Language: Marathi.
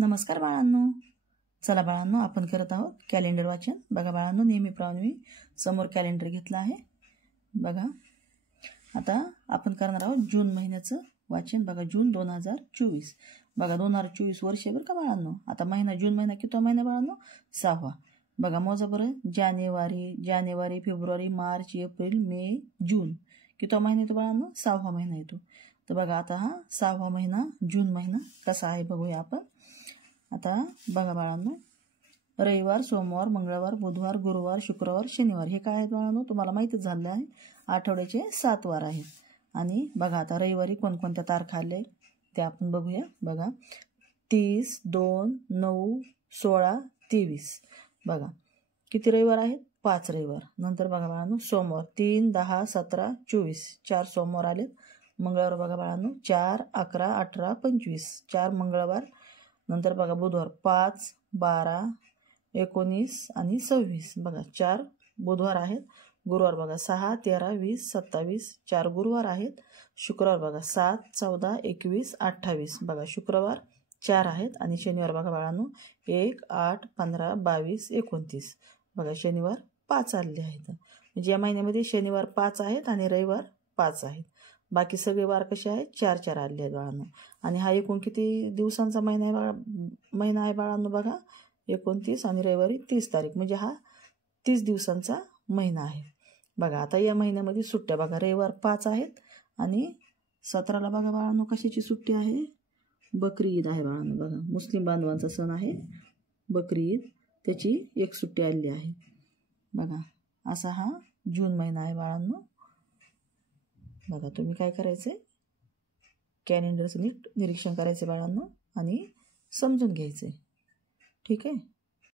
नमस्कार बाळांनो. चला बाळांनो, आपण करत आहोत कॅलेंडर वाचन. बघा बाळांनो, नेहमीप्रमाणे मी समोर कॅलेंडर घेतलं आहे. बघा, आता आपण करणार आहोत जून महिन्याचं वाचन. बघा, जून 2024. बघा, 2024 वर्ष आहे बरं का बाळांनो. आता महिना जून महिना कितवा महिना बाळांनो? 6वा. बघा, मोजा बरं. जानेवारी, फेब्रुवारी, मार्च, एप्रिल, मे, जून. कितवा महिना येतो बाळांनो? 6वा महिना येतो. तर बघा, आता हा 6वा महिना जून महिना कसा आहे बघूया आपण. आता बघा बाळांनो, रविवार, सोमवार, मंगळवार, बुधवार, गुरुवार, शुक्रवार, शनिवार हे काय आहेत बाळांनो? तुम्हाला माहीतच झालं आहे. आठवड्याचे 7 वार आहेत. आणि बघा, आता रविवारी कोणकोणत्या तारखा आले ते आपण बघूया. बघा, 30, 2, 9, 16, 23. बघा, किती रविवार आहेत? 5 रविवार. नंतर बघा बाळांनो, सोमवार 3, 10, 17, 24. 4 सोमवार आलेत. मंगळवार बघा बाळांनो, 4, 11, 18, 25. 4 मंगळवार. नंतर बघा बुधवार 5, 12, 19 आणि 26. बघा, 4 बुधवार आहेत. गुरुवार बघा 6, 13, 20, 27. 4 गुरुवार आहेत. शुक्रवार बघा 7, 14, 21, 28. बघा, शुक्रवार 4 आहेत. आणि शनिवार बघा बाळांनो 1, 8, 15, 22, 29. बघा, शनिवार 5 आलेले आहेत. म्हणजे या महिन्यामध्ये शनिवार 5 आहेत आणि रविवार 5 आहेत. बाकी सगळे वार कसे आहेत? 4-4 आलेले आहेत बाळांनो. आणि हा एकूण किती दिवसांचा महिना आहे बाळांनो? बघा, 29 आणि रविवारी 30 तारीख. म्हणजे हा 30 दिवसांचा महिना आहे. बघा, आता या महिन्यामध्ये सुट्ट्या बघा, रविवार 5 आहेत आणि 17ला बघा बाळांनो कशाची सुट्टी आहे? बकरी ईद आहे बाळांनो. बघा, मुस्लिम बांधवांचा सण आहे बकरी ईद, त्याची एक सुट्टी आलेली आहे. बघा, असा हा जून महिना आहे बाळांनो. बघा, तुम्ही काय करायचं, कॅलेंडरचं नीट निरीक्षण करायचं बाळांनो आणि समजून घ्यायचं. ठीक आहे.